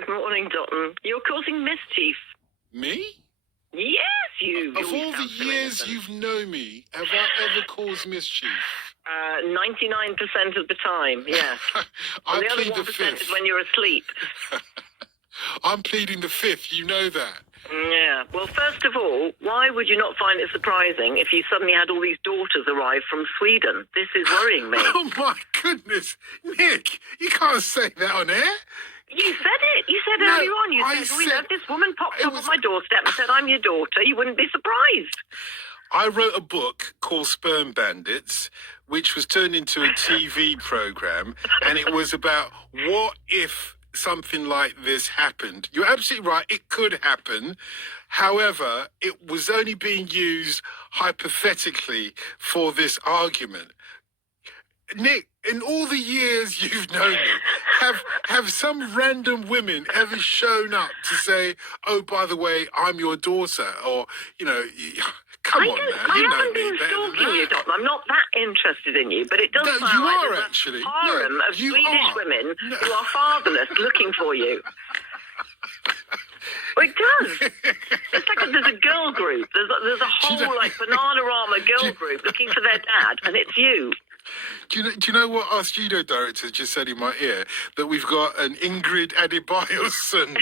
Good morning, Dotun. You're causing mischief. Me? Yes, you. Of all the years you've known me, have I ever caused mischief? 99% of the time, yes. I the other plead the 1% fifth. is when you're asleep. I'm pleading the fifth, you know that. Yeah. Well, first of all, why would you not find it surprising if you suddenly had all these daughters arrive from Sweden? This is worrying me. Oh, my goodness. Nick, you can't say that on air. You said it. You said No, earlier on. You said, if this woman popped up on my doorstep and said, I'm your daughter, you wouldn't be surprised. I wrote a book called Sperm Bandits, which was turned into a TV program, and it was about what if something like this happened. You're absolutely right, it could happen. However, it was only being used hypothetically for this argument. Nick, in all the years you've known me, have some random women ever shown up to say, oh, by the way, I'm your daughter? Or, you know, come on now, you know me better than stalking you, Dotun. I'm not that interested in you, but it does sound you like are there's actually. a harem of Swedish women who are fatherless looking for you. Well, it does. It's like there's a girl group. There's a whole like Bananarama girl group looking for their dad, and it's you. Do you know what our studio director just said in my ear? That we've got an Ingrid Adebayo son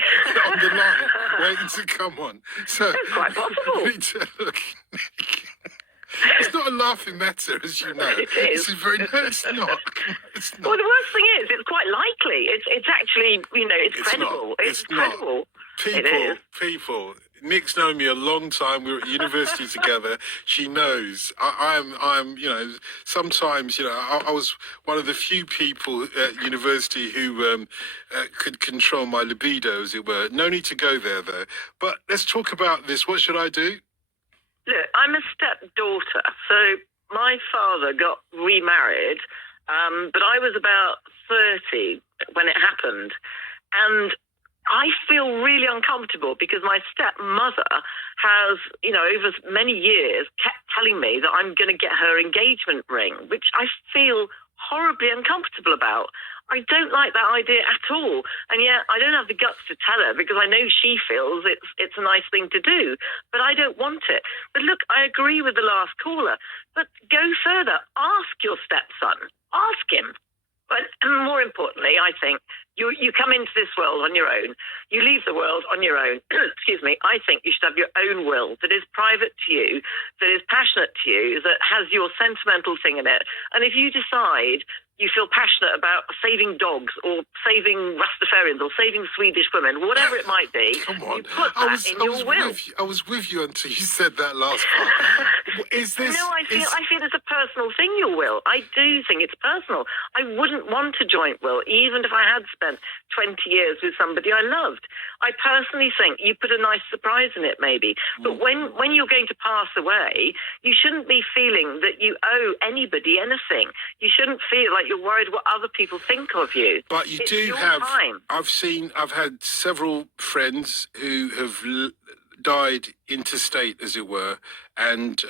on the line waiting to come on. So that's quite possible. Look, it's not a laughing matter, as you know. It is. This is very. No, it's not. It's not. Well, the worst thing is, it's quite likely. It's actually, it's credible. It's credible. People. Nick's known me a long time. We were at university together. She knows. I'm. Sometimes, I was one of the few people at university who could control my libido, as it were. No need to go there, though. But let's talk about this. What should I do? Look, I'm a stepdaughter, so my father got remarried, but I was about 30 when it happened, and I feel really uncomfortable because my stepmother has, over many years kept telling me that I'm going to get her engagement ring, which I feel horribly uncomfortable about. I don't like that idea at all. And yet I don't have the guts to tell her because I know she feels it's a nice thing to do, but I don't want it. But look, I agree with the last caller, but go further. Ask your stepson. Ask him. But more importantly, I think you come into this world on your own. You leave the world on your own. Excuse me. I think you should have your own will that is private to you, that is passionate to you, that has your sentimental thing in it. And if you decide you feel passionate about saving dogs or saving Rastafarians or saving Swedish women, whatever it might be, Come on. you put that in your will. I was with you until you said that last part. Is this... No, I feel it's a personal thing, your will. I do think it's personal. I wouldn't want a joint will, even if I had spent 20 years with somebody I loved. I personally think you put a nice surprise in it, maybe. But when you're going to pass away, you shouldn't be feeling that you owe anybody anything. You shouldn't feel like you're worried what other people think of you. But you do have... I've had several friends who have died interstate, as it were, and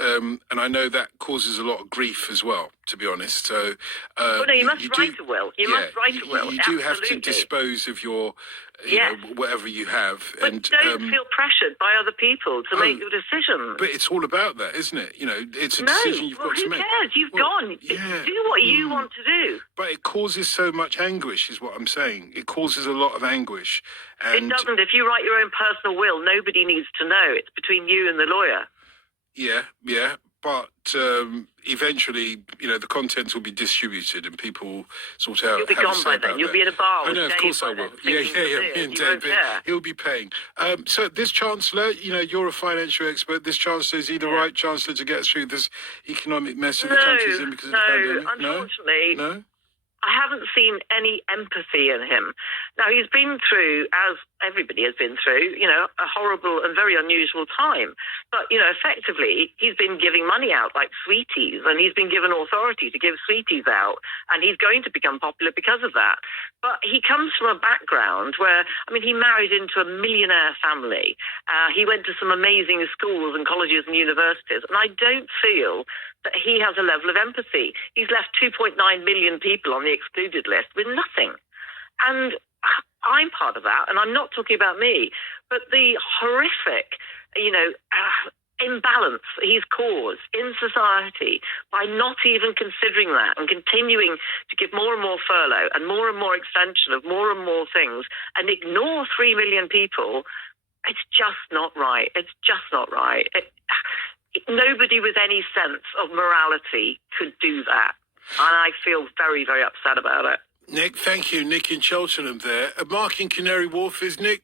I know that causes a lot of grief as well, to be honest. So, no, you must write a will. You must write a will. You do have to dispose of your, whatever you have. But don't feel pressured by other people to make your decisions. But it's all about that, isn't it? It's a decision you've got to make. Who cares? You've gone. Yeah. Do what you want to do. But it causes so much anguish, is what I'm saying. It causes a lot of anguish. And it doesn't. If you write your own personal will, nobody needs to know. It's between you and the lawyer. Yeah. But eventually, the contents will be distributed and people sort out. You'll be gone by then. You'll be in a bar. I know, of course I will. Yeah. Me and Dave, he'll be paying. So this Chancellor, you're a financial expert. This Chancellor is he the right Chancellor to get us through this economic mess that the country's in because of the pandemic? Unfortunately, no. I haven't seen any empathy in him. Now, he's been through, as everybody has been through, a horrible and very unusual time. But, effectively, he's been giving money out like sweeties, and he's been given authority to give sweeties out, and he's going to become popular because of that. But he comes from a background where, he married into a millionaire family. He went to some amazing schools and colleges and universities, and I don't feel that he has a level of empathy. He's left 2.9 million people on the excluded list with nothing. And I'm part of that, and I'm not talking about me, but the horrific, imbalance he's caused in society by not even considering that and continuing to give more and more furlough and more extension of more and more things and ignore 3 million people. It's just not right. It's just not right. Nobody with any sense of morality could do that. And I feel very, very upset about it. Nic, thank you. Nic in Cheltenham there. Mark in Canary Wharf. Is Nic